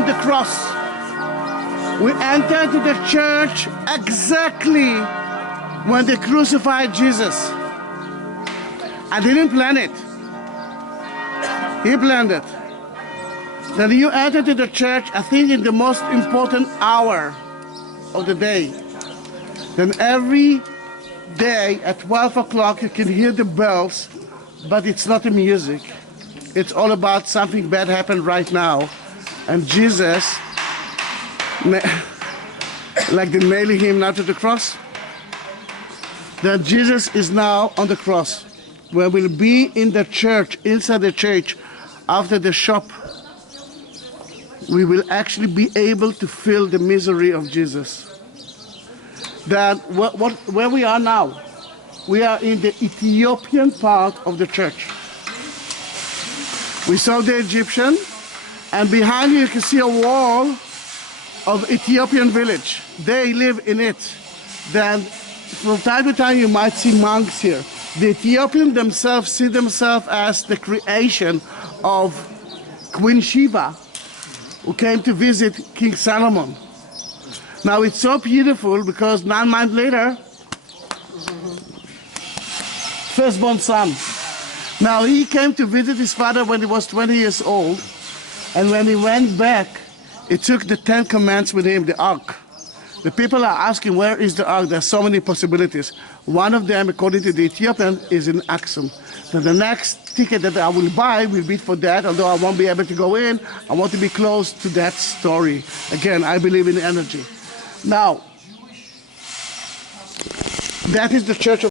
on the cross. We entered to the church exactly when they crucified Jesus. I didn't plan it. He planned it. Then you enter to the church, I think in the most important hour of the day. Then every day at 12 o'clock you can hear the bells, but it's not the music. It's all about something bad happened right now. And Jesus, like they're nailing him now to the cross, that Jesus is now on the cross, where we'll be in the church, inside the church, after the shop. We will actually be able to feel the misery of Jesus. That where we are now, we are in the Ethiopian part of the church. We saw the Egyptian, and behind you can see a wall of Ethiopian village. They live in it. Then from time to time you might see monks here. The Ethiopians themselves see themselves as the creation of Queen Sheba, who came to visit King Solomon. Now it's so beautiful because 9 months later, firstborn son. Now he came to visit his father when he was 20 years old, and when he went back, he took the 10 Commandments with him, the ark. The people are asking, where is the ark? There are so many possibilities. One of them, according to the Ethiopian, is in Aksum. So the next ticket that I will buy will be for that, although I won't be able to go in. I want to be close to that story. Again, I believe in energy. Now, that is the Church of